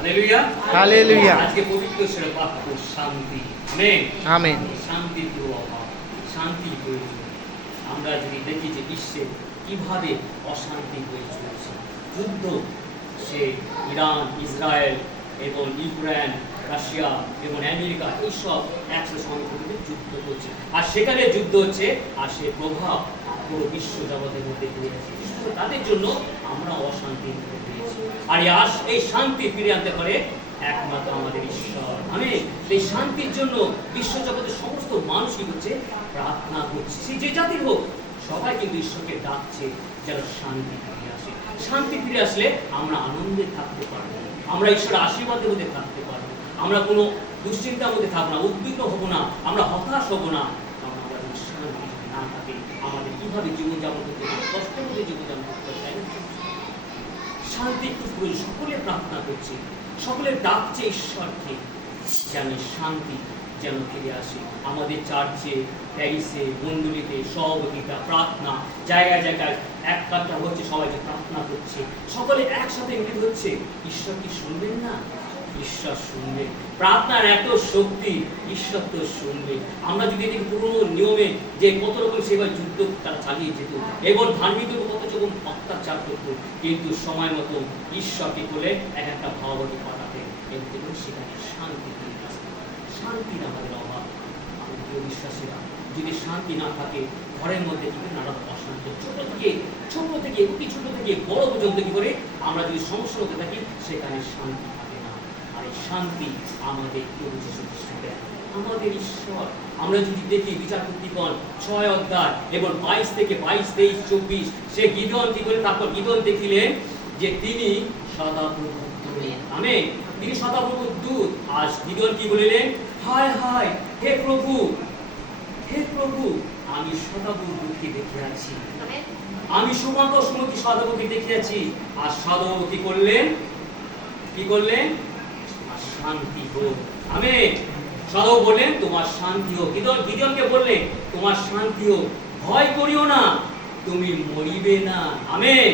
Hallelujah hallelujah. আজকে পবিত্র ঈশ্বরের বাক্য শান্তি। Amen amen. শান্তির তো অভাব, শান্তির প্রয়োজন। আমরা যদি দেখি যে বিশ্বে কিভাবে অশান্তি হয়ে চলেছে, যুদ্ধ, সে ইরান, ইসরায়েল এবং ইউক্রেন, রাশিয়া এবং আমেরিকা, এইসব একসাথে সংগঠিত যুদ্ধ করছে, আর সেখানে যুদ্ধ হচ্ছে, আর সে প্রভাব পুরো বিশ্ব জগতের মধ্যে পড়ে আছে। তাদের জন্য আমরা অশান্তির মধ্যে পেয়েছি, আর এই শান্তি ফিরে আনতে পারে একমাত্র আমাদের ঈশ্বর। আমি এই শান্তির জন্য বিশ্ব জগতের সমস্ত মানুষ কি করছে? প্রার্থনা করছে। সে যে জাতির হোক, সবাই কিন্তু ঈশ্বরকে ডাকছে যেন শান্তি ফিরে আসে। শান্তি ফিরে আসলে আমরা আনন্দে থাকতে পারবো, আমরা ঈশ্বরের আশীর্বাদের মধ্যে থাকতে পারবো, আমরা কোনো দুশ্চিন্তার মধ্যে থাকবো না, উদ্বিগ্ন হবো না, আমরা হতাশ হবো না। আমরা যদি শান্তি না থাকে, আমাদের কিভাবে জীবনযাপন করতে হবে, কষ্টের মধ্যে জীবনযাপন করতে হবে, তাই না? শান্তি একটু প্রয়োজন। সকলে প্রার্থনা করছে, সকলে ডাকছে ঈশ্বরকে যেন শান্তি যেন ফিরে আসে। আমাদের চার্চে, প্যারিসে, মন্দিরেতে সহযোগিতা, প্রার্থনা, জায়গায় জায়গায় এক কাটটা হচ্ছে, সবাই যে প্রার্থনা করছে, সকলে একসাথে মিলিত হচ্ছে। ঈশ্বর কি শুনবেন না? ঈশ্বর শুনবে। প্রার্থনার এত শক্তি, ঈশ্বর তো শুনবে। আমরা যদি দেখি পুরোনো নিয়মে যে কত রকম সেবার যুদ্ধ তারা চালিয়ে যেত এবং ধার্মিক কত রকম অত্যাচার করত, কিন্তু সময় মতো ঈশ্বরকে বলে এক একটা ভাবাবতী পাঠাতে এবং সেখানে শান্তি ফিরে আসতে। শান্তির আমাদের অভাব। আমাদের বিশ্বাসীরা যদি শান্তি না থাকে, ঘরের মধ্যে কি করে নানা অশান্তি, ছোট থেকে অতি ছোট থেকে বড় পর্যন্ত কি করে আমরা যদি সমস্যা হতে থাকি, সেখানে শান্তি থাকে না। আর এই শান্তি আমাদের প্রভু যীশু খ্রিস্ট দেন, আমাদের ঈশ্বর। আমরা যদি দেখি বিচারপতিগণ 6 অধ্যায় এবং 22 থেকে 22, 23, 24, সে গিদন কি করে, তারপর গিদন দেখিলেন যে তিনি সদাপ্রভুর দূত। আমেন। তিনি সদাপ্রভুর দূত। আর গিদন কি বলিলেন? হায় হায়, হে প্রভু, হে প্রভু, আমি সদাপ্রভুর দূতকে দেখিয়াছি, আমি সমগ্র সমুদ্র সদাপ্রভুকে দেখিয়াছি। আর সদাপ্রভু কি করলেন? কি করলেন? শান্তি হোক। আমেন। সদাপ্রভু বললেন তোমার শান্তি হোক। গিদনকে বললেন তোমার শান্তি হোক, ভয় করিও না, তুমি মরিবে না। আমেন।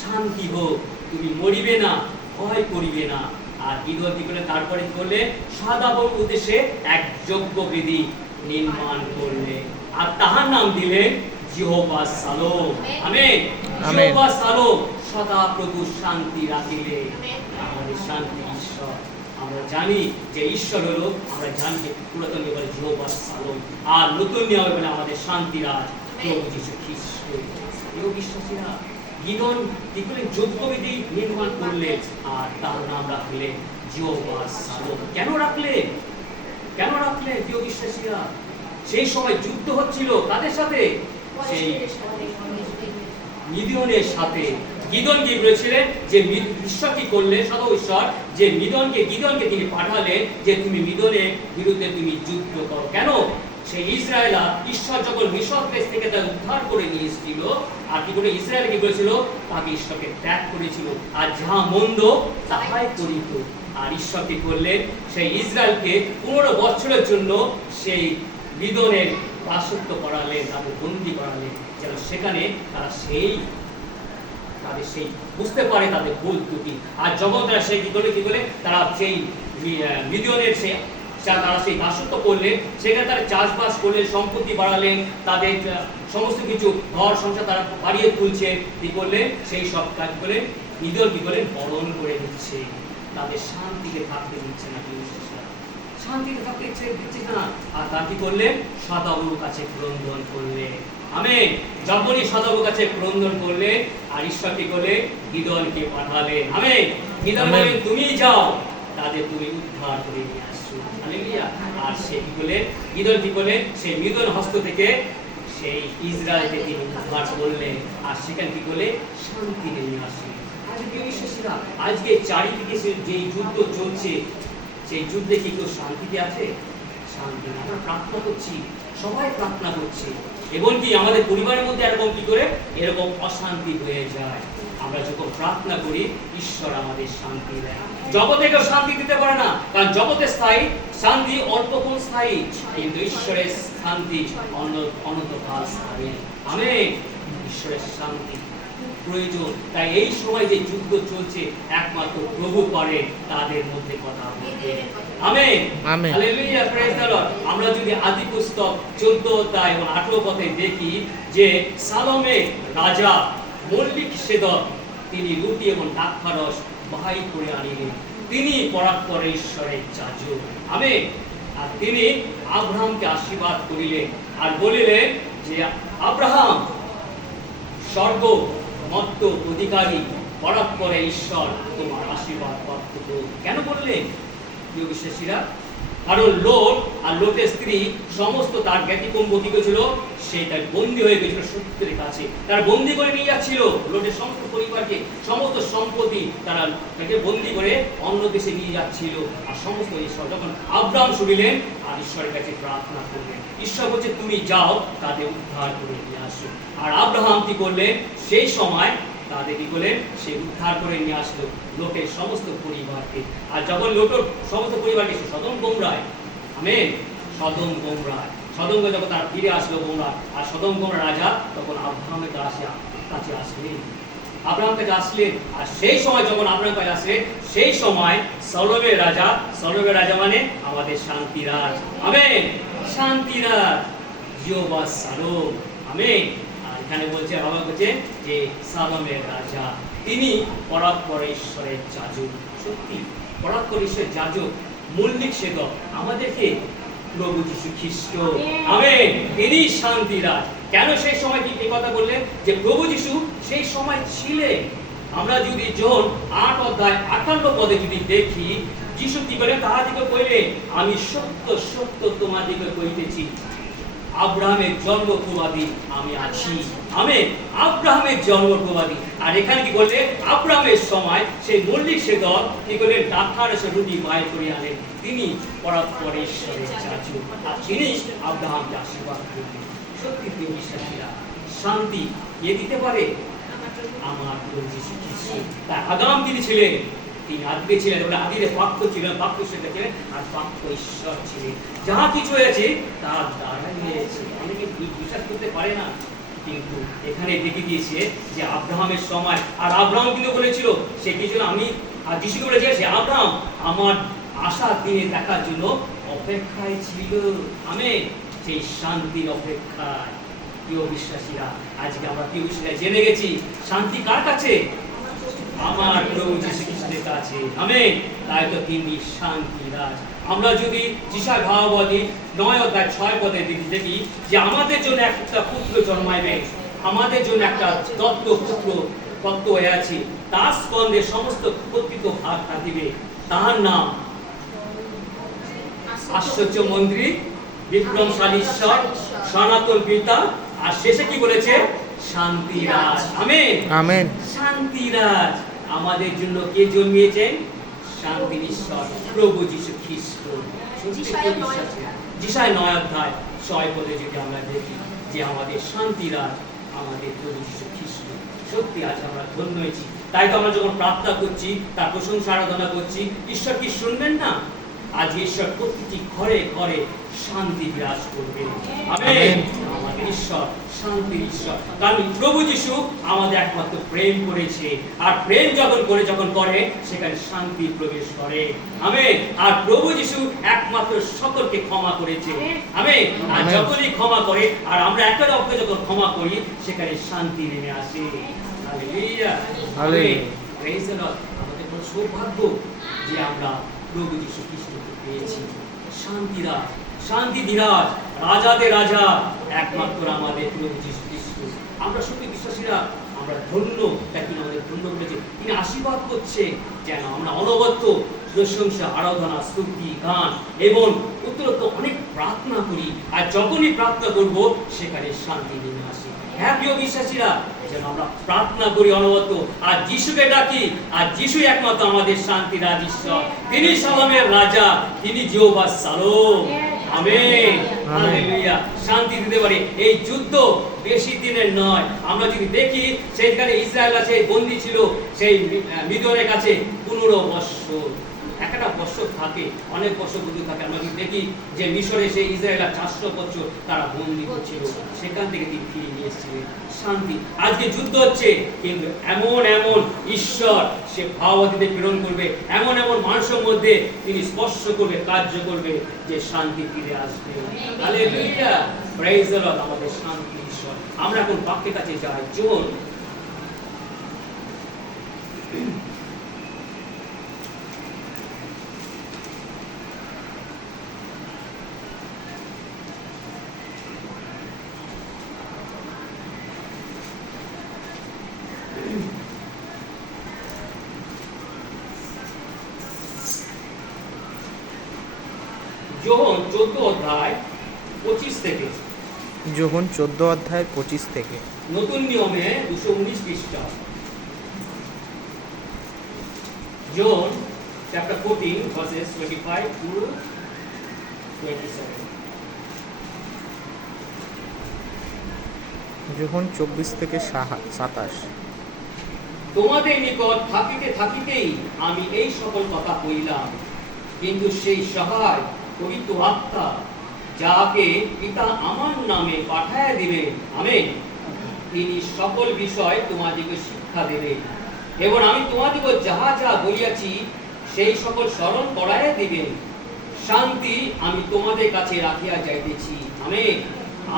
শান্তি হোক, তুমি মরিবে না, ভয় করিবে না। আর গিদন কি করলেন? তারপরে কি করলেন? সদাপ্রভুর উদ্দেশ্যে এক যজ্ঞবেদী নির্মাণ করলেন, আর তাহার নাম দিলেন জিহোবা শালোম। আমেন। জিহোবা শালোম, সদাপ্রভু শান্তি রাখিলে। আমাদের শান্তি ঈশ্বর। আমরা জানি যে ঈশ্বর হলো, আমরা জানি যে পুরাতন নিয়মে জিহোবা শালোম, আর নতুন নিয়মে বলে আমাদের শান্তিরাজ প্রভু যীশু খ্রিস্ট। প্রিয় বিশ্বাসীরা, গিদন কি করলেন? যজ্ঞবেদী নির্মাণ করলেন, আর তার নাম রাখলেন জিহোবা শালোম। কেন রাখলেন? কেন রাখলেন প্রিয় বিশ্বাসীরা? সেই সময় যুদ্ধ হচ্ছিল কাদের সাথে? সেই মিদিয়নের সাথে। গিদন কি বলেছিলেন? যে ঈশ্বর কি করলেন? সদা ঈশ্বর যে গিদনকে তিনি পাঠালেন যে তুমি মিদিয়নের বিরুদ্ধে তুমি যুদ্ধ করো। কেন? সেই ইসরায়েল, ঈশ্বর যখন মিশর দেশ থেকে তাকে উদ্ধার করে নিয়ে এসেছিল, আর কি করে ইসরায়েল কি করেছিল? তাকে ঈশ্বরকে ত্যাগ করেছিল, আর যাহা মন্দ তাহাই করিত। আর ঈশ্বর কি করলেন? সেই ইসরায়েলকে 15 বছরের জন্য সেই মিদিয়নের দাসত্ব করালেন, তাদের বন্দী করালেন, যেন সেখানে তারা তাদের সেই বুঝতে পারে তাদের ভুল ত্রুটি। আর যখন তারা সেই কি করে তারা সেই মিদিয়নের তারা সেই দাসত্ব করলেন, সেখানে তারা চাষবাস করলেন, সম্পত্তি বাড়ালেন, তাদের সমস্ত কিছু ঘর সংসার তারা বাড়িয়ে তুলছে, কি করলেন? সেই সব কাজ করে মিদিয়ন কি করলেন? বরণ করে দিচ্ছে, তাদের শান্তিতে থাকতে দিচ্ছে না। শান্তিতে থাকতে দিচ্ছে না। আর তার কি করলেন? সদাপ্রভুর কাছে ক্রন্দন করলেন। আমেন। যখনই সদাপ্রভুর কাছে ক্রন্দন করলেন, আর ঈশ্বর কি করলেন? গিদনকে পাঠালেন। আমেন। গিদন বললেন তুমি যাও, তাদের তুমি উদ্ধার করে নিয়ে আসো। হালেলুয়া। আর সে কি করলেন? গিদন কি করলেন? সেই মিদিয়ন হস্ত থেকে সেই ইসরায়েলকে তিনি উদ্ধার করলেন, আর সেখানে কি করলেন? শান্তি নিয়ে আসলেন। আজকে চারিদিকে যে যুদ্ধ চলছে, সেই যুদ্ধে কি কেউ শান্তিতে আছে? শান্তি না। আমরা প্রার্থনা করছি, সবাই প্রার্থনা করছে, এবং কি আমাদের পরিবারের মধ্যে এরকম কি করে এরকম অশান্তি হয়ে যায়। আমরা যখন প্রার্থনা করি, ঈশ্বর আমাদের শান্তি দেয়। জগতে কেউ শান্তি দিতে পারে না, কারণ জগতে স্থায়ী শান্তি অল্পক্ষণ স্থায়ী, কিন্তু ঈশ্বরের শান্তি অনন্তকাল স্থায়ী। আমেন। ঈশ্বরের শান্তি প্রয়োজন। তাই এই সময় যে যুদ্ধ চলছে একমাত্র প্রভু পারেন তাদের মধ্যে কথা বলতে। Amen, amen. Hallelujah, praise the Lord. আমরা যদি আদি পুস্তক 14 অধ্যায় এবং 18 পদে দেখি যে সালোমে রাজা মল্লিক সেদক তিনি রুটি এবং দ্রাক্ষারস বাহির করে আনিলেন। তিনি পরাৎপর ঈশ্বরের যাজক। আমেন। আর তিনি আব্রাহামকে আশীর্বাদ করিলেন আর বলিলেন যে আব্রাহাম স্বর্গ মর্ত অধিকারী পরাৎপরে ঈশ্বর তোমার আশীর্বাদ প্রাপ্ত হোক। কেন বললেন প্রিয় বিশ্বাসীরা? কারণ লোট আর লোটের স্ত্রী সমস্ত তার ব্যতিক্রম গতি ছিল, সে তার বন্দী হয়ে গেছিল শত্রুদের কাছে। তার বন্দী করে নিয়ে যাচ্ছিল লোটের সমস্ত পরিবারকে, সমস্ত সম্পত্তি তারা তাকে বন্দী করে অন্য দেশে নিয়ে যাচ্ছিল। আর সমস্ত ঈশ্বর যখন আব্রাহাম শুনিলেন আর ঈশ্বরের কাছে প্রার্থনা করলেন, ঈশ্বর বলছে তুমি যাও তাদের উদ্ধার করে নিয়ে আসো। আর আব্রাহাম কি করলেন? সেই সময় তাদের কি করলেন? সে উদ্ধার করে নিয়ে আসলো লোটের সমস্ত পরিবারকে। আর যখন লোটের সমস্ত পরিবারকে সদম গোমরায়, আমেন, সদম গোমরায় যখন তার ফিরে আসলো গোমরা, আর সদম গোমরা রাজা তখন আব্রাহামের কাছে আসলেন। আব্রাহাম কাছে আসলেন আর সেই সময় যখন আব্রাহাম কাছে আসলেন সেই সময় সলোমের রাজা মানে আমাদের শান্তিরাজ। Amen, শান্তিরাজ Jehovah শালোম। আমেন। এখানে বলছে বাবা বলছে যে সালোমের রাজা তিনি পরাৎপর ঈশ্বরের যাজক। সত্যি পরাৎপর ঈশ্বরের যাজক, মল্লিক সেবক আমাদেরকে প্রভু যীশু খ্রিস্ট। আমেন। তিনি শান্তিরাজ। কেন সেই সময় কি এই কথা বললেন? যে প্রভু যীশু সেই সময় ছিলেন। আমরা যদি যোহন 8 অধ্যায় 58 পদে যদি দেখি, যীশু কি বলেন? তাহাদিগকে কইলেন আমি সত্য সত্য তোমাদিগকে কইতেছি আব্রাহামের জন্ম প্রবাদী আমি আছি। আমেন। আব্রাহামের জন্ম প্রবাদী। আর এখানে কি বললে? আব্রাহামের সময় সেই মল্লিক সেদক কি করলেন? দ্রাক্ষারসের রুটি বাইর করে আনেন। তিনি পরাৎপর ঈশ্বরের যাজক আর তিনি আব্রাহামকে আশীর্বাদ করলেন। সত্যি প্রিয় বিশ্বাসীরা, শান্তি কে দিতে পারে? আমার প্রভু যীশু খ্রিস্ট। তাই আগাম তিনি ছিলেন, তিনি আদিতে ছিলেন, আদিতে প্রাপ্ত ছিলেন, প্রাপ্ত সেটা ছিলেন আর প্রাপ্ত ঈশ্বর ছিলেন। যাহা কিছু হয়েছে তার দ্বারাই হয়েছে। অনেকে বিশ্বাস করতে পারে না, কিন্তু এখানে দেখে দিয়েছে যে আব্রাহামের সময়, আর আব্রাহাম কিন্তু বলেছিল সে কি ছিল? আমি আর যিশুকে বলেছে সে আব্রাহাম আমার আশার দিনে দেখার জন্য অপেক্ষায় ছিল। আমেন। সেই শান্তির অপেক্ষায় প্রিয় বিশ্বাসীরা, আজকে আমরা প্রিয় বিশ্বাসীরা জেনে গেছি শান্তি কার কাছে? আমার প্রভু যীশু খ্রিস্টের কাছে। আমেন। তাই তো তিনি শান্তিরাজ। আমরা যদি যিশায় ভাববাদী 9 অধ্যায় 6 পদে দেখি যে আমাদের জন্য একটা পুত্র জন্মাইবে, আমাদের জন্য একটা দত্ত পুত্র দত্ত হয়ে আছে, তার স্কন্ধে সমস্ত কর্তৃত্ব ভাগ থাকিবে। তাহার নাম আশ্চর্য মন্ত্রী, বিক্রমশালী ঈশ্বর, সনাতন পিতা। আর শেষে কি বলেছে? শান্তিরাজ। আমেন। আমেন। শান্তিরাজ আমাদের জন্য কে জন্মিয়েছেন? শান্তির ঈশ্বর প্রভু যীশু খ্রিস্ট। যিশায় 9 অধ্যায় 6 পদে যদি আমরা দেখি যে আমাদের শান্তিরাজ আমাদের প্রভু যীশু খ্রিস্ট। সত্যি আজ আমরা ধন্য হয়েছি। তাই তো আমরা যখন প্রার্থনা করছি, তার প্রশংসা আরাধনা করছি, ঈশ্বর কি শুনবেন না? আজ ঈশ্বর প্রতিটি ঘরে ঘরে শান্তি বিরাজ করবে। আমেন। আমাদের ঈশ্বর শান্তির ঈশ্বর। কারণ প্রভু যীশু আমাদের একমাত্র প্রেম করেছে, আর প্রেম যখন করে সেখানে শান্তি প্রবেশ করে। আমেন। আর প্রভু যীশু একমাত্র সকলকে ক্ষমা করেছে। আমেন। আর যখনই ক্ষমা করে আর আমরা একে অপরকে যখন ক্ষমা করি সেখানে শান্তি নেমে আসে। Hallelujah. Amen. Praise the Lord. আমাদের বড় সৌভাগ্য যে আমরা প্রভু যীশু খ্রিস্টকে পেয়েছি। শান্তিরাজ, শান্তিধীরাজ, রাজাদের রাজা একমাত্র আমাদের প্রভু যীশু খ্রিস্ট। আমরা সত্যি বিশ্বাসীরা আমরা ধন্য। তাই তিনি আমাদের ধন্য বলেছে, তিনি আশীর্বাদ করছে যেন আমরা অনবদ্য প্রশংসা আরাধনা স্তুতি গান এবং উত্তরোত্তর অনেক প্রার্থনা করি। আর যখনই প্রার্থনা করব সেখানে শান্তি নেমে আসে। হ্যাঁ প্রিয় বিশ্বাসীরা, যেন আমরা প্রার্থনা করি অনবদ্য আর যিশুকে ডাকি। আর যিশু একমাত্র আমাদের শান্তিরাজ ঈশ্বর। তিনি শালোমের রাজা, তিনি জিহোবা শালোম। আমেন। হালেলুয়া। শান্তি দিতে পারে। এই যুদ্ধ বেশি দিনের নয়। আমরা যদি দেখি সেইখানে ইসরায়েল আছে বন্দী ছিল সেই মিদনের কাছে 15 বৎসর। একটা বৎসর বছর থাকে, অনেক বছর বন্ধু থাকে। আমরা দেখি যে মিশরে সেই ইসরায়েলরা 400 বছর তারা বন্দী ছিল, সেখান থেকে তিনি ফিরে নিয়ে এসেছিলেন শান্তি। আজকে যুদ্ধ হচ্ছে, কিন্তু এমন এমন ঈশ্বর সে ভাবাতীতে প্রেরণ করবে, এমন এমন মানুষের মধ্যে তিনি স্পর্শ করবে, কার্য করবে, যে শান্তি ফিরে আসবে। Hallelujah, praise the Lord. আমাদের শান্তি ঈশ্বর। আমরা এখন বাক্যের কাছে যাই। যোহন 14 অধ্যায় 25 থেকে। যোহন 14 অধ্যায় 25 থেকে। নতুন নিয়মে 219 পৃষ্ঠা। John chapter 14 verses 25 to 27. যোহন 24 থেকে 27। তোমাদের নিকট থাকিতে থাকিতেই আমি এই সকল কথা কইলাম, কিন্তু সেই সহায় পবিত্র আত্মা, যাকে পিতা আমার নামে পাঠাইয়া দিবেন, আমেন, তিনি সকল বিষয় তোমাদিগকে শিক্ষা দেবেন, এবং আমি তোমাদিগকে যাহা যাহা বলিয়াছি সেই সকল স্মরণ করাইয়া দিবেন। শান্তি আমি তোমাদের কাছে রাখিয়া যাইতেছি, আমেন।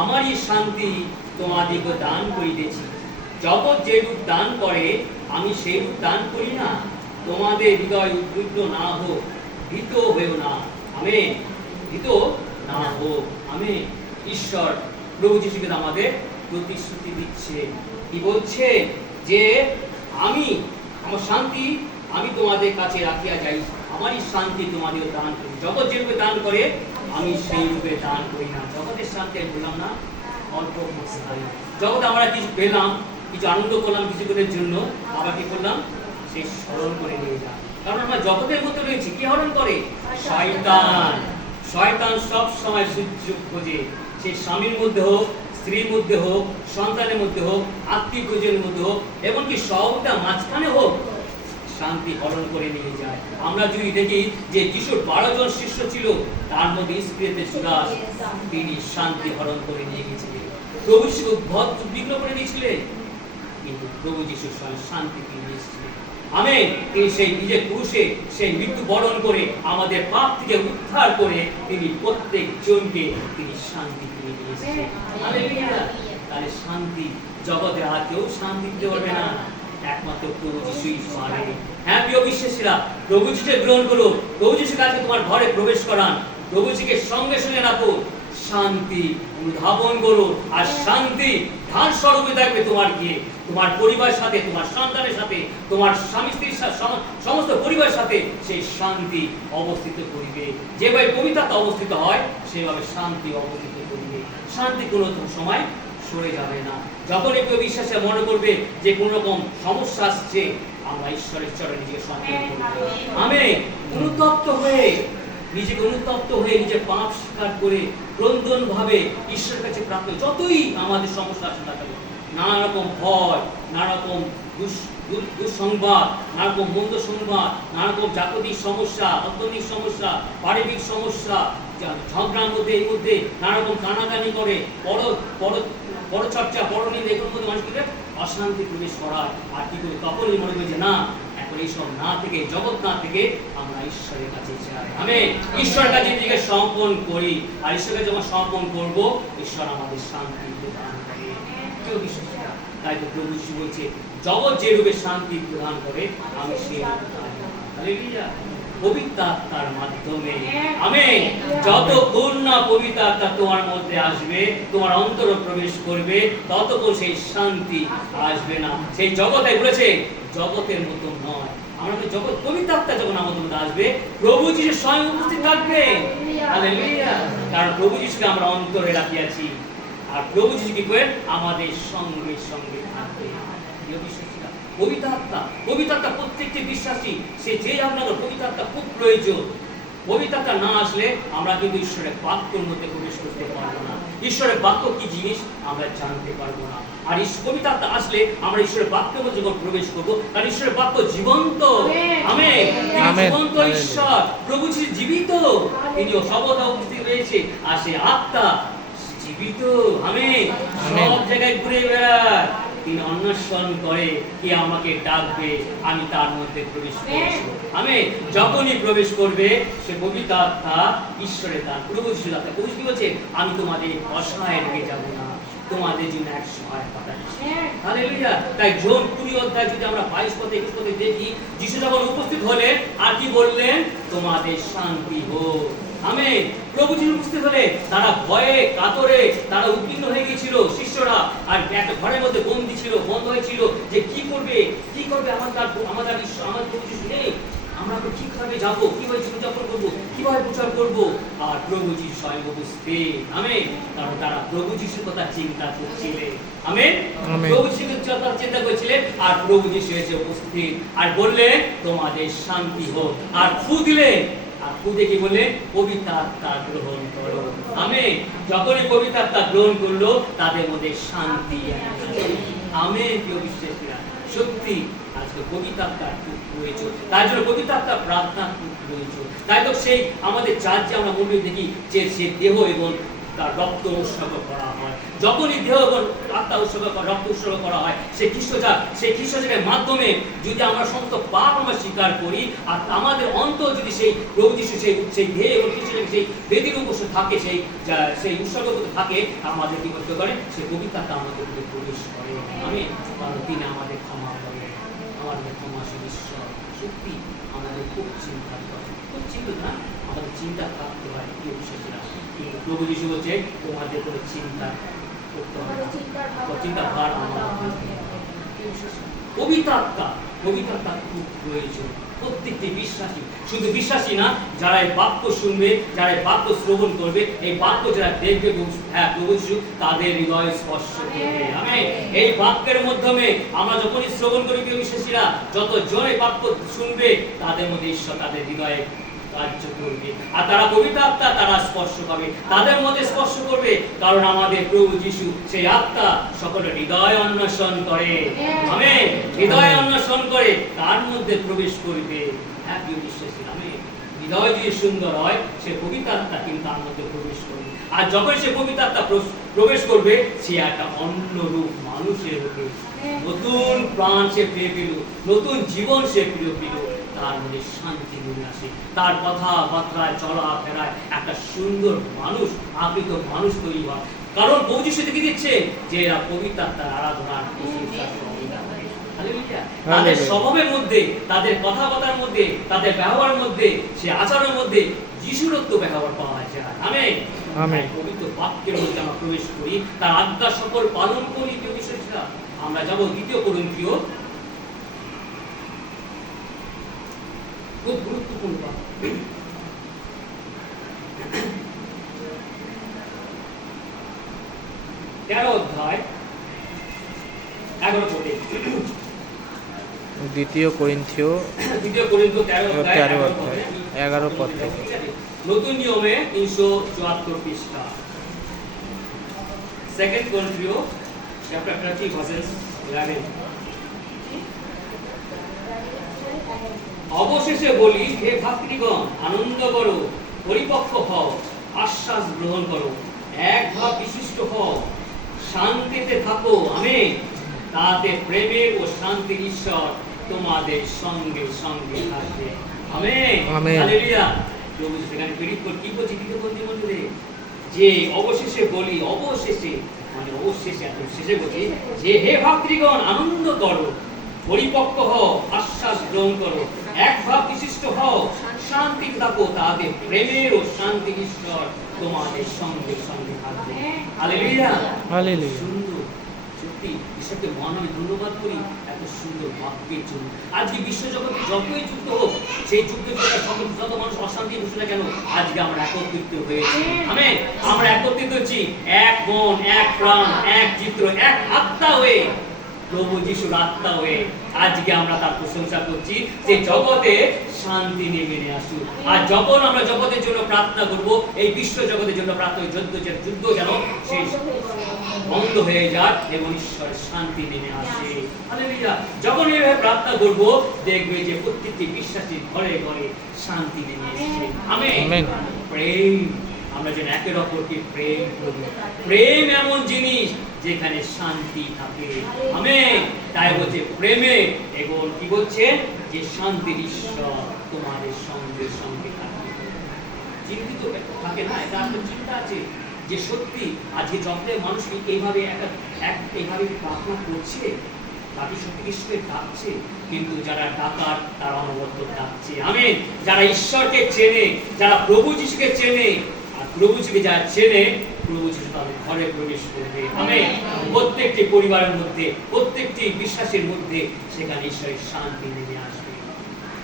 আমারই শান্তি তোমাদিগকে দান করিতেছি। জগৎ যেরূপ দান করে আমি সেইরূপ দান করি না। তোমাদের হৃদয় উদ্বিগ্ন না হোক, ভীত হইও না, আমেন, ভীত না হোক, আমেন। ঈশ্বর প্রভু যীশু খ্রিস্ট আমাদের প্রতিশ্রুতি দিচ্ছে, কি বলছে, যে আমি আমার শান্তি আমি তোমাদের কাছে রাখিয়া যাই, আমারই শান্তি তোমাদের দান করি। জগৎ যেরূপে দান করে আমি সেই রূপে দান করি না। জগতের শান্তি আমি বললাম না, অল্প স্থায়ী। জগতে আমরা কিছু পেলাম, কিছু আনন্দ করলাম কিছুক্ষণের জন্য, আবার কি করলাম, সেই স্মরণ করে নিয়ে যান। কারণ আমরা জগতের মধ্যে রয়েছি, কি হরণ করে? শয়তান। শয়তান সব সময় সুযোগ খোঁজে, সে স্বামীর মধ্যে হোক, স্ত্রীর মধ্যে হোক, সন্তানের মধ্যে হোক, আত্মীয় পরিজনের মধ্যে হোক, এমনকি সবটা মাঝখানে হোক, শান্তি হরণ করে নিয়ে যায়। আমরা যদি দেখি যে যিশুর 12 জন শিষ্য ছিল, তার মধ্যে ইস্করিওতে জুদাস, তিনি শান্তি হরণ করে নিয়ে গেছিলেন। প্রভু যিশু উদ্বিগ্ন করে দিয়েছিলেন, কিন্তু প্রভু যিশু শান্তি তিনি এসেছিলেন, আমেন। তিনি সেই নিজের ক্রুশে সেই মৃত্যু বরণ করে আমাদের পাপ থেকে উদ্ধার করে তিনি প্রত্যেক জনকে তিনি শান্তি দিয়ে দিয়েছিলেন। হালেলুয়া। তাহলে শান্তি জগতে আর কেউ শান্তি দিতে পারবে না, একমাত্র প্রভু যিশুই পারে। হ্যাঁ প্রিয় বিশ্বাসীরা, প্রভু যিশুকে গ্রহণ করো, প্রভু যিশুকে আজকে তোমার ঘরে প্রবেশ করান, প্রভু যিশুকে সঙ্গে সঙ্গে রাখো, শান্তি উদ্ভাবন করো, আর শান্তি ধার স্বরূপে থাকবে তোমার গিয়ে তোমার পরিবারের সাথে, তোমার সন্তানের সাথে, তোমার স্বামী স্ত্রীর সাথে, সমস্ত পরিবারের সাথে সেই শান্তি অবস্থিত করিবে। যেভাবে পবিত্রতা অবস্থিত হয় সেভাবে শান্তি অবস্থিত করিবে। শান্তি কোনো সময় সরে যাবে না। যখন কেউ বিশ্বাসে মনে করবে যে কোন রকম সমস্যা আসছে, আমরা ঈশ্বরের চরণে নিজেকে সমর্পণ করব, আমেন। অনুতপ্ত হয়ে নিজের পাপ স্বীকার করে ক্রন্দন ভাবে ঈশ্বরের কাছে প্রার্থনা, যতই আমাদের সমস্যা আসে না কেন, নানা রকম ভয়, নানা রকম দুঃসংবাদ, নানা রকম মন্দ সংবাদ, নানা রকম জাগতিক সমস্যা, অর্থনৈতিক সমস্যা, পারিবারিক সমস্যা, ঝগড়ার মধ্যে এই মধ্যে নানা রকম কানাকানি করে, পরচর্চা, পরনিন্দা, এগুলোর মধ্যে মানুষকে অশান্তি প্রবেশ করায়। আর কি করে তখনই মনে করি যে না, এখন এইসব না থেকে, জগৎ না থেকে আমরা ঈশ্বরের কাছে চাই, আমেন। ঈশ্বরের কাছে নিজেকে সমর্পণ করি, আর ঈশ্বরকে যখন সমর্পণ করব, ঈশ্বর আমাদের শান্তি প্রদান করে। কেউ বিশ্বাস করে, তাই তো প্রভু যিশু বলছে, জগৎ যে রূপে শান্তি প্রদান করে আমি সেই হালেলুয়া, পবিত্র আত্মার মাধ্যমে, আমেন। যতক্ষণ না পবিত্র আত্মা তোমার মধ্যে আসবে, তোমার অন্তরে প্রবেশ করবে, ততক্ষণ সেই শান্তি আসবে না। সেই জগতে বলেছে জগতের মতো নয়, আমরা জগৎ, পবিত্র আত্মা যখন আমাদের মধ্যে আসবে, প্রভু যিশু স্বয়ং উপস্থিত থাকবে, হালেলুয়া। কারণ প্রভু যিশুকে আমরা অন্তরে রাখিয়াছি, আর প্রভু যিশু কি করেন, আমাদের সঙ্গে সঙ্গে থাকবে। পবিত্র আত্মা প্রত্যেকটি বিশ্বাসী, সে যে আপনার পবিত্র আত্মা খুব প্রয়োজন, পবিত্র আত্মা না আসলে আমরা কিন্তু ঈশ্বরের বাক্যের মধ্যে প্রবেশ করতে পারবো না। ঈশ্বরের বাক্য কি জিনিস আমরা জানতে পারবো না। আর পবিত্র আত্মা আসলে আমরা ঈশ্বরের বাক্যের মধ্যে যখন প্রবেশ করবো, কারণ ঈশ্বরের বাক্য জীবন্ত। আমেন। তিনি আমেন। জীবন্ত ঈশ্বর, প্রভু যিশু জীবিত, তিনিও সর্বদা উপস্থিত রয়েছে। আর সে আত্মা জীবিত। আমেন। আমেন। সব জায়গায় ঘুরে বেড়ায়, তিনি অন্বেষণ করে কে আমাকে ডাকবে, আমি তার মধ্যে প্রবেশ করব। আমেন। যখনই প্রবেশ করবে সে পবিত্র আত্মা ঈশ্বরের দান, প্রভু যিশু আত্মা। প্রভু কি বলছে? আমি তোমাদের অসহায় রেখে যাব না, তোমাদের জন্য এক সহায় পাঠাচ্ছি। হালেলুয়া। তাই যোন 20 অধ্যায় যদি আমরা 22 পদে 21 পদে দেখি, যিশু যখন উপস্থিত হলেন আর কি বললেন? তোমাদের শান্তি হোক। আমেন। প্রভু যিশু উপস্থিত হলে তারা ভয়ে কাতরে তারা উদ্বিগ্ন হয়ে গিয়েছিল শিষ্যরা, আর একটা ঘরের মধ্যে বন্দী ছিল, বন্ধ হয়েছিল যে কি করবে আমাদের ঈশ্বর, আমাদের প্রভু যিশু নেই, আমরা তো কিভাবে যাবো, কিভাবে জীবনযাপন করবো, কিভাবে প্রচার করবো? আর প্রভু যিশু স্বয়ং উপস্থিত। আমেন। কারণ তারা প্রভু যিশুর কথা চিন্তা করছিলেন। আমেন। আমেন। প্রভু যিশুর কথা চিন্তা করছিলেন আর প্রভু যিশু এসে উপস্থিত আর বললেন তোমাদের শান্তি হোক। আর ফু দিলেন, আর ফু দিয়ে কি বললেন? পবিত্র আত্মা গ্রহণ করো। আমেন। যখনই পবিত্র আত্মা গ্রহণ করলো তাদের মধ্যে শান্তি আসলো। আমেন। প্রিয় বিশ্বাসীরা, সত্যি আজকে পবিত্র আত্মার খুব প্রয়োজন। তার জন্য পবিত্র আত্মার প্রার্থনা খুব প্রয়োজন। তাই তো সেই আমাদের চার্চে আমরা মন্দিরে দেখি যে সে দেহ এবং তার রক্ত উৎসর্গ করা হয়। যখনই দেহ এবং আত্মা রক্ত উৎসর্গ করা হয়, সেই খ্রিস্টজাগের মাধ্যমে যদি আমরা সমস্ত পাপ আমরা স্বীকার করি আর আমাদের অন্তর যদি সেই প্রভু যিশু সেই দেহ এবং খ্রিস্টজাগের সেই বেদির উপর থাকে, সেই উৎসর্গ করতে থাকে, আমাদের কি করতে পারে? সেই পবিত্র আত্মা আমাদের মধ্যে প্রবেশ করে। আমি কারণ তিনি আমাদের ক্ষমা করেন, আমাদের ক্ষমাশীল ঈশ্বর। সত্যি আমাদের খুব চিন্তা করে, খুব চিন্তা না, আমাদের চিন্তা থাকতে হয়। কি বিশ্বাসীরা, কিন্তু প্রভু যিশু বলছে তোমাদের কোনো চিন্তা করতে হবে না, চিন্তা ভার আমার। পবিত্র আত্মা খুব প্রয়োজন প্রত্যেকটি বিশ্বাসী, শুধু বিশ্বাসী না, যারা এই বাক্য শুনবে, যারা এই বাক্য শ্রবণ করবে, এই বাক্য যারা দেখবে, হ্যাঁ প্রভু যিশু তাদের হৃদয় স্পর্শ করবে। আমেন। এই বাক্যের মাধ্যমে আমরা যখনই শ্রবণ করি, প্রিয় বিশ্বাসীরা, যত জোরে বাক্য শুনবে তাদের মধ্যে ঈশ্বর তাদের হৃদয়ে কার্য করবে। আর তারা পবিত্র আত্মা তারা স্পর্শ পাবে, তাদের মধ্যে স্পর্শ করবে। কারণ আমাদের প্রভু যিশু সেই আত্মা সকলের হৃদয় অন্বেষণ করে। আমেন। হৃদয় অন্বেষণ করে তার মধ্যে প্রবেশ করবে। হ্যাঁ প্রিয় বিশ্বাসী, আমেন। হৃদয় যদি সুন্দর হয়, সে পবিত্র আত্মা কিন্তু তার মধ্যে প্রবেশ করবে। আর যখন সে পবিত্র আত্মা প্রবেশ করবে, সে একটা অন্য রূপ মানুষের রূপে নতুন প্রাণ সে পেয়ে পেল, নতুন জীবন সে প্রিয় পেল। তার মধ্যে শান্তি নেমে আসে, তার কথাবার্তায় চলাফেরায় একটা সুন্দর মানুষ, আবৃত মানুষ তৈরি হয়। কারণ প্রভু যিশু দেখে দিচ্ছে যে এরা পবিত্র আত্মার আরাধনার তাদের স্বভাবের মধ্যে, তাদের কথাবার্তার মধ্যে, তাদের ব্যবহারের মধ্যে, সে আচরণের মধ্যে যিশুরত্ব ব্যবহার পাওয়া যায়। আমেন। আমেন। পবিত্র বাক্যের মধ্যে আমরা প্রবেশ করি, তার আজ্ঞা সকল পালন করি। প্রিয় বিশ্বাসীরা, আমরা যাব 2 কোরিন্থীয়, খুব গুরুত্বপূর্ণ বাক্য। 13 অধ্যায় 11 পদে। 2 কোরিন্থীয় 13 অধ্যায় 11 পদ থেকে। নতুন নিয়মে 374 পৃষ্ঠা। 2 Corinthians chapter 30 verses 11। অবশেষে বলি, হে ভাতৃগণ, আনন্দ করো, পরিপক্ক হও, আশ্বাস গ্রহণ করো, এক ভাব বিশিষ্ট হও, শান্তিতে থাকো। আমেন। তাতে প্রেমের ও শান্তির ঈশ্বর তোমাদের সঙ্গে সঙ্গে থাকবে। আমেন। আমেন। হালেলুয়া। প্রভু সেখানে প্রেরিত করে কি বলছে? 2 Corinthians মধ্যে যে অবশেষে বলি, অবশেষে মানে অবশেষে একদম শেষে বলছি যে হে ভাতৃগণ, আনন্দ করো, পরিপক্ক হও, আশ্বাস গ্রহণ করো, এক ভাব বিশিষ্ট হও, শান্তি থাকো, তাদের প্রেমের ও শান্তির ঈশ্বর তোমাদের সঙ্গে সঙ্গে থাকবে। হালেলুয়া। হালেলুয়া। সুন্দর, সত্যি ঈশ্বরকে মহান ধন্যবাদ করি এত সুন্দর বাক্যের জন্য। আজকে বিশ্বজগতে যতই যুদ্ধ হোক, সেই যুদ্ধের জন্য যত মানুষ অশান্তি বসে না কেন, আজকে আমরা একত্রিত হয়েছি। আমেন। আমরা একত্রিত হচ্ছি এক মন, এক প্রাণ, এক চিত্র, এক আত্মা হয়ে প্রভু যিশুর আত্মা হয়ে আজকে আমরা তার প্রশংসা করছি যে জগতে শান্তি নেমে আসুক। আর যখন আমরা জগতের জন্য প্রার্থনা করব, এই বিশ্ব জগতের জন্য প্রার্থনা যুদ্ধ যেন শেষ বন্ধ হয়ে যায় এবং ঈশ্বরের শান্তি নেমে আসে। হালেলুয়া। যখন এইভাবে প্রার্থনা করব, দেখবে যে প্রত্যেকটি বিশ্বাসীর ঘরে ঘরে শান্তি নেমে আসছে। আমেন। প্রেম, আমরা যেন একের অপরকে প্রেম করব। প্রেম এমন জিনিস যেখানে শান্তি থাকে। আমেন। তাই বলছে প্রেমে এবং কি বলছে যে শান্তির ঈশ্বর তোমাদের সঙ্গে সঙ্গে থাকে। চিন্তিত থাকে না, এটা আপনার চিন্তা আছে যে সত্যি আজকে যত মানুষ এইভাবে এইভাবে প্রার্থনা করছে, তাকে সত্যি ঈশ্বরকে ডাকছে, কিন্তু যারা ডাকার তারা অনবরত ডাকছে। আমেন। যারা ঈশ্বরকে চেনে, যারা প্রভু যিশুকে চেনে, আর প্রভু যিশুকে যারা চেনে, প্রভু যিশু তাদের ঘরে প্রবেশ করবে। আমেন। প্রত্যেকটি পরিবারের মধ্যে, প্রত্যেকটি বিশ্বাসের মধ্যে সেখানে ঈশ্বরের শান্তি নেমে আসবে।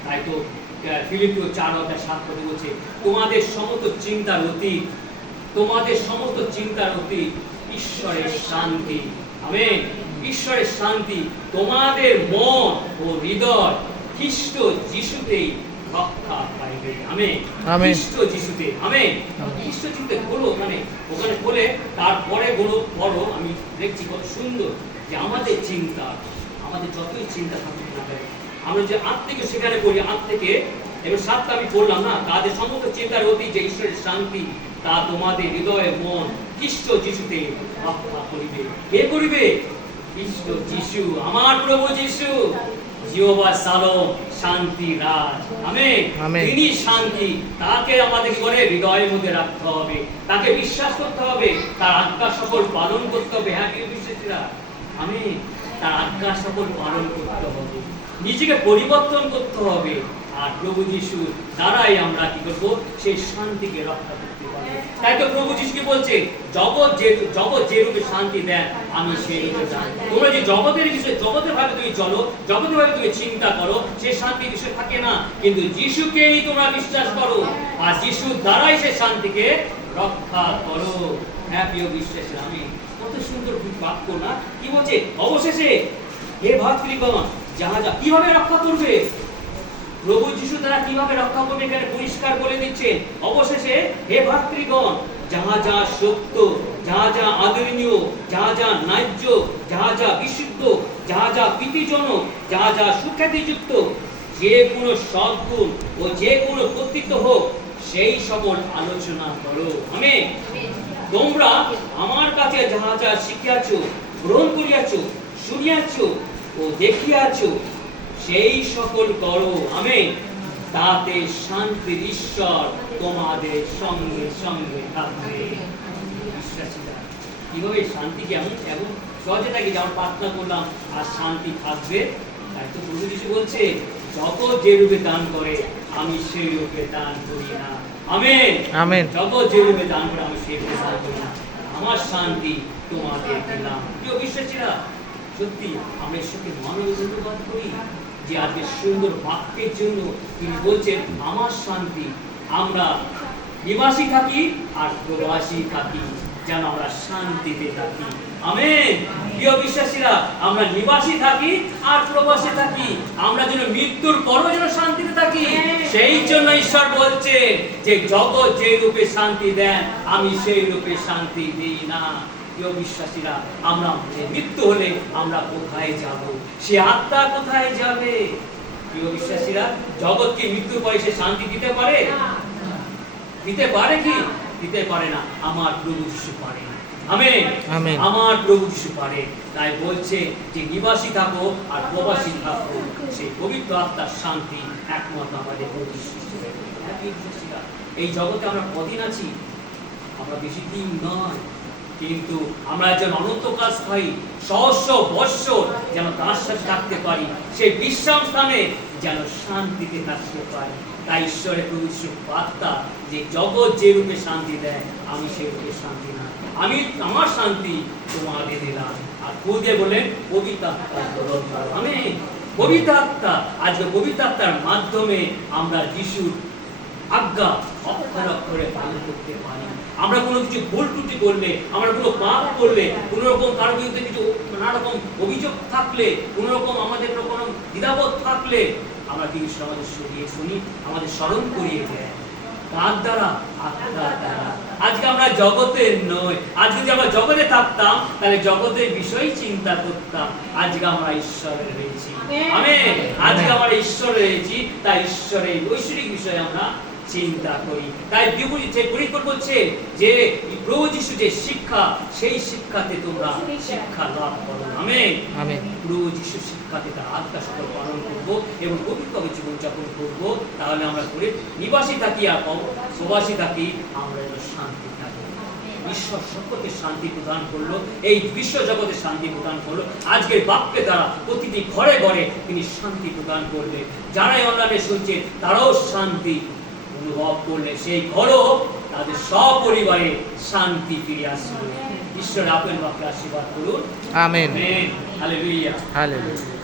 তাই তো ফিলিপিও 4:7 বলছে, তোমাদের সমস্ত চিন্তার অতীত, তোমাদের সমস্ত চিন্তার অতীত ঈশ্বরের শান্তি। আমেন। ঈশ্বরের শান্তি তোমাদের মন ও হৃদয় খ্রিস্ট যিশুতেই রক্ষা পাইবে। আমেন। খ্রিস্ট যিশুতে। আমেন। খ্রিস্ট যিশুতে বলো, ওখানে বলে তারপরে বলো আমি দেখছি কত সুন্দর যে আমাদের চিন্তা, আমাদের যতই চিন্তা থাকুক না কেন, আমরা যে আত্মিকে সেখানে করি, আত্মিকে এবার 7টা আমি পড়লাম না, তাদের সমস্ত চিন্তার অতীত যে ঈশ্বরের শান্তি তা তোমাদের হৃদয় মন খ্রিস্ট যিশুতে রক্ষা করিবে। কে করিবে? খ্রিস্ট যিশু, আমার প্রভু যিশু, জিহোবা শালোম, শান্তি রাজ। আমেন। তিনি শান্তি, তাকে আমাদের করে হৃদয়ের মধ্যে রাখতে হবে, তাকে বিশ্বাস করতে হবে, তার আজ্ঞা সকল পালন করতে হবে। হ্যাঁ প্রিয় বিশ্বাসীরা, আমেন। তার আজ্ঞা সকল পালন করতে হবে, নিজেকে পরিবর্তন করতে হবে, আর প্রভু যিশুর দ্বারাই আমরা কি করবো? সেই শান্তিকে রক্ষা করতে পারবো। তাই তো প্রভু যিশু কি বলছে, জগৎ যে রূপে শান্তি দেন আমি সেই রূপে দান। তোমরা যে জগতের বিষয়ে, জগতের ভাবে তুমি চলো, জগতের ভাবে তুমি চিন্তা করো, সেই শান্তি বিষয় থাকে না, কিন্তু যিশুকেই তোমরা বিশ্বাস করো, আর যিশুর দ্বারাই সেই শান্তিকে রক্ষা করো। হ্যাঁ প্রিয় বিশ্বাসী, আমি কত সুন্দর বাক্য না? কি বলছে অবশেষে, হে ভাতৃগণ, যাহা কিভাবে রক্ষা করবে? প্রভু যিশু দ্বারা কিভাবে রক্ষা করবে এখানে পরিষ্কার বলে দিচ্ছে। অবশেষে হে ভাতৃগণ, যাহা যা সত্য, যাহা যা আদরণীয়, যাহা যা ন্যায্য, যাহা যা বিশুদ্ধ, যাহা যা প্রীতিজনক, যাহা যা সুখ্যাতিযুক্ত, যে কোনো সদ্গুণ ও যে কোনো কর্তৃত্ব হোক, সেই সকল আলোচনা করো। আমেন। তোমরা আমার কাছে যাহা যা শিখিয়াছ, গ্রহণ করিয়াছ, শুনিয়াছ ও দেখিয়াছ, সেই সকল করো। আমেন। তাতে শান্তির ঈশ্বর তোমাদের সঙ্গে সঙ্গে থাকবে। বিশ্বাসীরা, কিভাবে শান্তি কেমন এমন সহজে থাকে, যেমন প্রার্থনা করলাম আর শান্তি থাকবে। তাই তো প্রভু যিশু বলছে, যত যে রূপে দান করে আমি সেই রূপে দান করি না। আমেন। আমেন। যত যে রূপে দান করে আমি সেই রূপে দান করি না, আমার শান্তি তোমাদের দিলাম। প্রিয় বিশ্বাসীরা, সত্যি আমরা ঈশ্বরকে ধন্যবাদ করি যে আজকে সুন্দর বাক্যের জন্য তিনি বলছেন আমার শান্তি। আমরা নিবাসী থাকি আর প্রবাসী থাকি, যেন আমরা শান্তিতে থাকি। আমেন। প্রিয় বিশ্বাসীরা, আমরা নিবাসী থাকি আর প্রবাসী থাকি, আমরা যেন মৃত্যুর পরও যেন শান্তিতে থাকি। সেই জন্য ঈশ্বর বলছে যে জগৎ যে রূপে শান্তি দেন আমি সেই রূপে শান্তি দিই না। প্রিয় বিশ্বাসীরা, আমরা মৃত্যু হলে আমরা কোথায় যাব? সে আত্মা কোথায় যাবে? প্রিয় বিশ্বাসীরা, জগৎ কি মৃত্যুর পরে সে শান্তি দিতে পারে? দিতে পারে কি? দিতে পারে না। আমার প্রভু যিশু পারে। আমেন। আমার প্রভু যিশু পারে। তাই বলছে যে নিবাসী থাকো আর প্রবাসী থাকো, সেই পবিত্র আত্মার শান্তি একমাত্র আমাদের প্রভু যিশু। এই জগতে আমরা কদিন আছি? আমরা বেশি দিন নয়, কিন্তু আমরা যেন অনন্তকাল স্থায়ী সহস্র বৎসর যেন তার সাথে থাকতে পারি, সেই বিশ্রাম স্থানে যেন শান্তিতে থাকতে পারি। তাই ঈশ্বরের প্রভু যিশু বার্তা যে জগৎ যে রূপে শান্তি দেয় আমি সেই রূপে শান্তি না, আমি আমার শান্তি তোমাদের দিলাম। আর খুদে বলেন পবিত্র আত্মা গ্রহণ করো। আমেন। পবিত্র আত্মা, আজকে পবিত্র আত্মার মাধ্যমে আমরা যিশুর আজ্ঞা অক্ষরে অক্ষরে পালন করতে পারি। আমরা কোনো কিছু ভুল ত্রুটি করলে, আমরা কোনো পাপ করলে, কোনো রকম কারোর বিরুদ্ধে কিছু নানা রকম অভিযোগ থাকলে, কোনো রকম আমাদের কোনো দ্বিধাবোধ থাকলে, আমরা কি ঈশ্বর আমাদের সরিয়ে শুনি, আমাদের স্মরণ করিয়ে দেয় কার দ্বারা? আত্মার দ্বারা। আজকে আমরা জগতের নই। আজকে যদি আমরা জগতে থাকতাম তাহলে জগতের বিষয় চিন্তা করতাম। আজকে আমরা ঈশ্বরের হয়েছি, আমেন। আজকে আমরা ঈশ্বর হয়েছি, তাই ঈশ্বরের ঐশ্বরিক বিষয়ে আমরা চিন্তা করি। তাই পরিকল্পনা বলছে যে প্রভু যিশু যে শিক্ষা, সেই শিক্ষাতে তোমরা শিক্ষা লাভ করো, আমেন। আমেন। প্রভু যিশু শিক্ষাতে তার আত্মা সকল পালন করবো এবং পবিত্রভাবে জীবনযাপন করবো, তাহলে আমরা করে নিবাসী থাকি আর প্রবাসী থাকি, আমরা যেন শান্তি থাকি। ঈশ্বর সকলকে শান্তি প্রদান করলো, এই বিশ্ব জগতে শান্তি প্রদান করলো। আজকের বাক্যের দ্বারা প্রতিটি ঘরে ঘরে তিনি শান্তি প্রদান করবে। যারাই অনলাইনে শুনছে তারাও শান্তি অনুভব করলে সেই ঘরও তাদের সপরিবারে শান্তি ফিরে আসবে। ঈশ্বর আপনার বাক্যে আশীর্বাদ করুন, আমেন। আমেন। হালেলুয়া। হালেলুয়া।